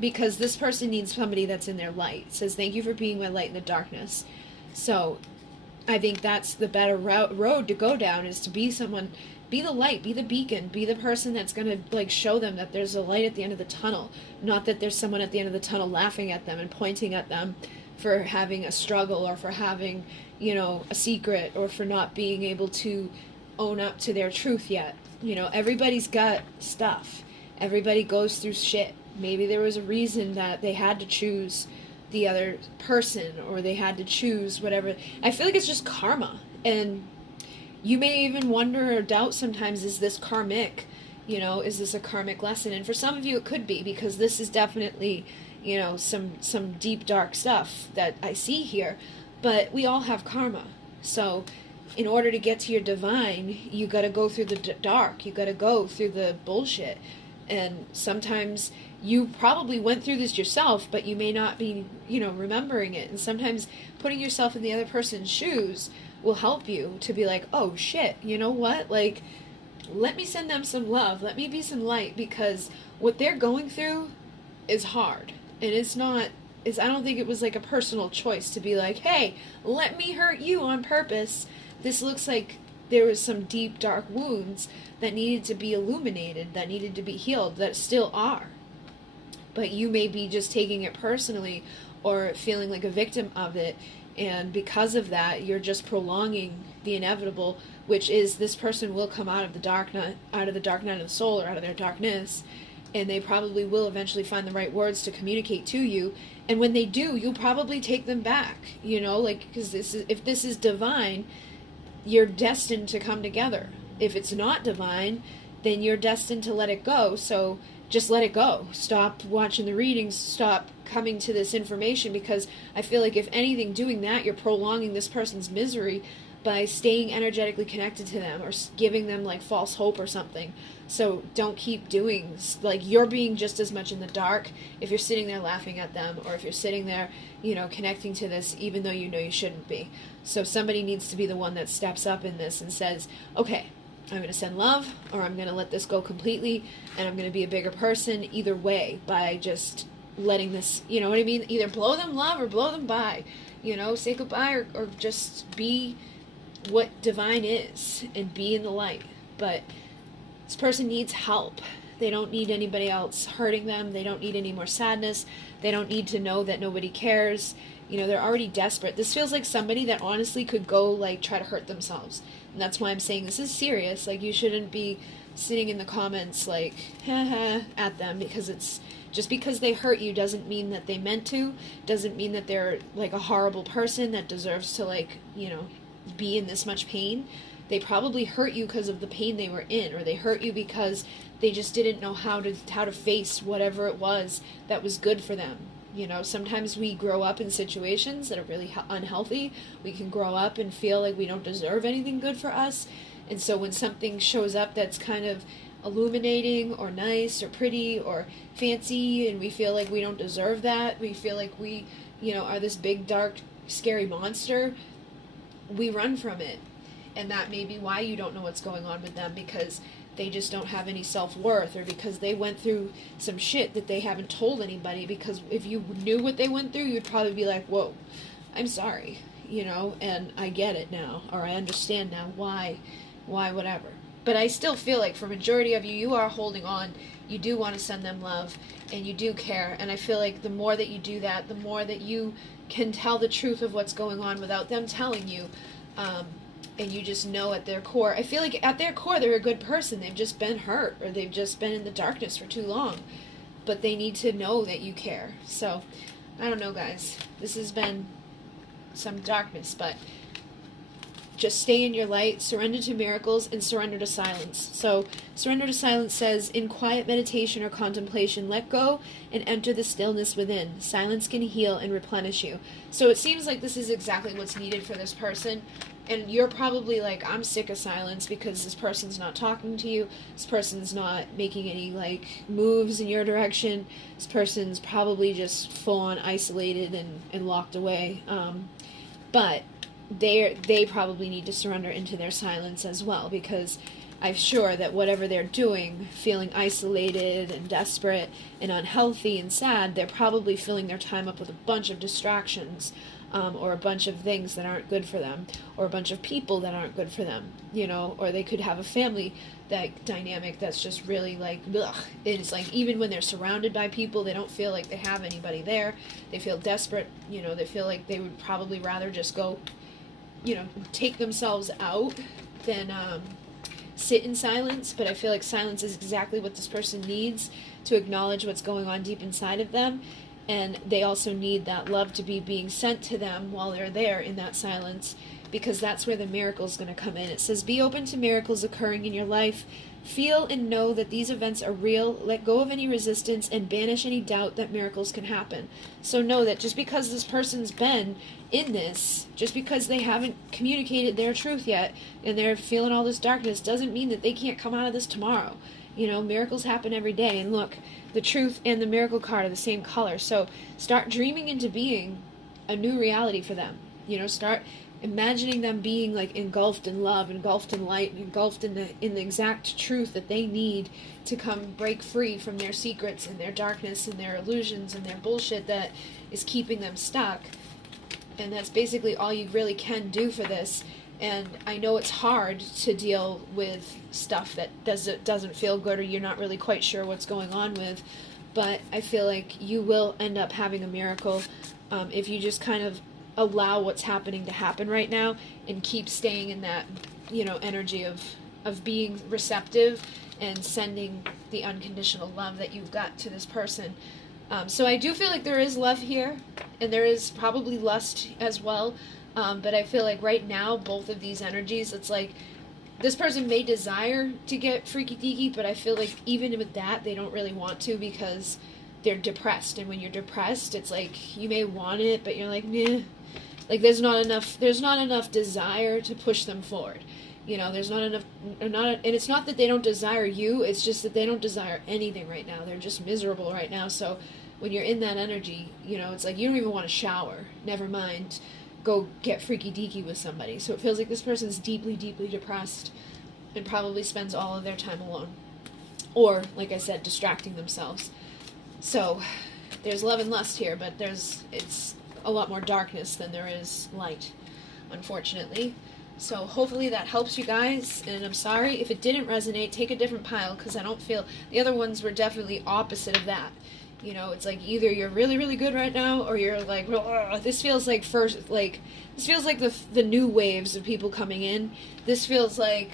because this person needs somebody that's in their light. It says, thank you for being my light in the darkness. So I think that's the better road to go down, is to be someone, be the light, be the beacon, be the person that's going to show them that there's a light at the end of the tunnel, not that there's someone at the end of the tunnel laughing at them and pointing at them for having a struggle, or for having, a secret, or for not being able to own up to their truth yet. Everybody's got stuff. Everybody goes through shit. Maybe there was a reason that they had to choose the other person, or they had to choose whatever. I feel like it's just karma. And you may even wonder or doubt sometimes, is this karmic? Is this a karmic lesson? And for some of you it could be, because this is definitely, some deep dark stuff that I see here. But we all have karma. So in order to get to your divine, you got to go through the dark. You got to go through the bullshit. And sometimes you probably went through this yourself, but you may not be, remembering it. And sometimes putting yourself in the other person's shoes will help you to be like, oh shit, you know what? Like, let me send them some love. Let me be some light, because what they're going through is hard. And I don't think it was like a personal choice to be like, hey, let me hurt you on purpose. This looks like there was some deep, dark wounds that needed to be illuminated, that needed to be healed, that still are. But you may be just taking it personally, or feeling like a victim of it, and because of that, you're just prolonging the inevitable, which is this person will come out of the dark night of the soul, or out of their darkness, and they probably will eventually find the right words to communicate to you. And when they do, you'll probably take them back, because if this is divine, you're destined to come together. If it's not divine, then you're destined to let it go. So just let it go. Stop watching the readings. Stop coming to this information, because I feel like if anything, doing that, you're prolonging this person's misery by staying energetically connected to them, or giving them false hope or something. So don't keep doing, you're being just as much in the dark if you're sitting there laughing at them, or if you're sitting there, connecting to this, even though you shouldn't be. So somebody needs to be the one that steps up in this and says, okay, I'm going to send love, or I'm going to let this go completely, and I'm going to be a bigger person either way by just letting this, you know what I mean? Either blow them love or blow them by, you know, say goodbye, or just be what divine is and be in the light. But this person needs help. They don't need anybody else hurting them. They don't need any more sadness. They don't need to know that nobody cares. You know, they're already desperate. This feels like somebody that honestly could go, like, try to hurt themselves. And that's why I'm saying this is serious. Like, you shouldn't be sitting in the comments, like, haha, at them, because it's just because they hurt you doesn't mean that they meant to, doesn't mean that they're, like, a horrible person that deserves to, like, you know, be in this much pain. They probably hurt you because of the pain they were in, or they hurt you because they just didn't know how to face whatever it was that was good for them. You know, sometimes we grow up in situations that are really unhealthy. We can grow up and feel like we don't deserve anything good for us. And so when something shows up that's kind of illuminating or nice or pretty or fancy, and we feel like we don't deserve that, we feel like we, you know, are this big, dark, scary monster, we run from it. And that may be why you don't know what's going on with them, because they just don't have any self-worth, or because they went through some shit that they haven't told anybody. Because if you knew what they went through, you'd probably be like, whoa, I'm sorry, you know, and I get it now, or I understand now why, whatever. But I still feel like for majority of you, you are holding on. You do want to send them love, and you do care. And I feel like the more that you do that, the more that you can tell the truth of what's going on without them telling you. And you just know at their core, I feel like at their core, they're a good person. They've just been hurt, or they've just been in the darkness for too long. But they need to know that you care. So, I don't know, guys. This has been some darkness, but just stay in your light, surrender to miracles, and surrender to silence. So, surrender to silence says, in quiet meditation or contemplation, let go and enter the stillness within. Silence can heal and replenish you. So it seems like this is exactly what's needed for this person. And you're probably like, I'm sick of silence because this person's not talking to you. This person's not making any, like, moves in your direction. This person's probably just full-on isolated and locked away. But they probably need to surrender into their silence as well, because I'm sure that whatever they're doing, feeling isolated and desperate and unhealthy and sad, they're probably filling their time up with a bunch of distractions, or a bunch of things that aren't good for them, or a bunch of people that aren't good for them, you know, or they could have a family dynamic that's just really like, ugh. It's like, even when they're surrounded by people, they don't feel like they have anybody there. They feel desperate, you know, they feel like they would probably rather just go, you know, take themselves out than sit in silence. But I feel like silence is exactly what this person needs to acknowledge what's going on deep inside of them. And they also need that love to be being sent to them while they're there in that silence, because that's where the miracle is going to come in. It says, be open to miracles occurring in your life. Feel and know that these events are real. Let go of any resistance and banish any doubt that miracles can happen. So know that just because this person's been in this, just because they haven't communicated their truth yet and they're feeling all this darkness, doesn't mean that they can't come out of this tomorrow. You know, miracles happen every day. And look, the truth and the miracle card are the same color. So start dreaming into being a new reality for them. You know, start imagining them being like engulfed in love, engulfed in light, engulfed in the exact truth that they need to come break free from their secrets and their darkness and their illusions and their bullshit that is keeping them stuck. And that's basically all you really can do for this. And I know it's hard to deal with stuff that doesn't feel good, or you're not really quite sure what's going on with, but I feel like you will end up having a miracle if you just kind of allow what's happening to happen right now and keep staying in that, you know, energy of being receptive and sending the unconditional love that you've got to this person. So I do feel like there is love here, and there is probably lust as well. But I feel like right now, both of these energies, it's like this person may desire to get freaky deaky, but I feel like even with that, they don't really want to, because they're depressed. And when you're depressed, it's like you may want it, but you're like, meh. Like there's not enough desire to push them forward. You know, there's not enough, and it's not that they don't desire you, it's just that they don't desire anything right now. They're just miserable right now. So when you're in that energy, you know, it's like you don't even want to shower, never mind go get freaky deaky with somebody. So it feels like this person's deeply, deeply depressed. and probably spends all of their time alone. Or, like I said, distracting themselves. So, there's love and lust here, but it's a lot more darkness than there is light, unfortunately. So hopefully that helps you guys, and I'm sorry if it didn't resonate. Take a different pile, because I don't feel, the other ones were definitely opposite of that. You know, it's like either you're really, really good right now, or you're like, this feels like this feels like the new waves of people coming in. This feels like,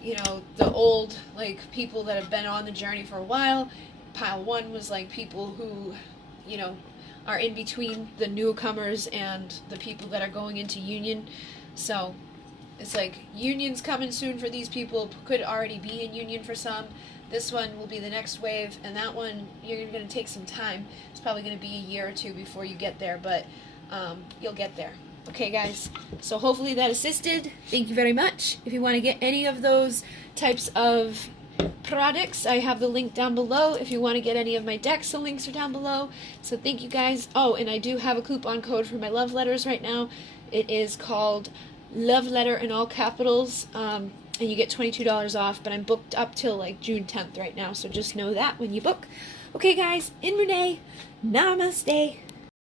you know, the old, like, people that have been on the journey for a while. Pile 1 was like people who, you know, are in between the newcomers and the people that are going into union. So it's like union's coming soon for these people, could already be in union for some. This one will be the next wave, and that one, you're going to take some time. It's probably going to be a year or two before you get there, but you'll get there. Okay, guys, so hopefully that assisted. Thank you very much. If you want to get any of those types of products, I have the link down below. If you want to get any of my decks, the links are down below. So thank you guys. Oh, and I do have a coupon code for my love letters right now. It is called Love Letter in all capitals, and you get $22 off, but I'm booked up till like June 10th right now, so just know that when you book. Okay, guys, in Renee, namaste.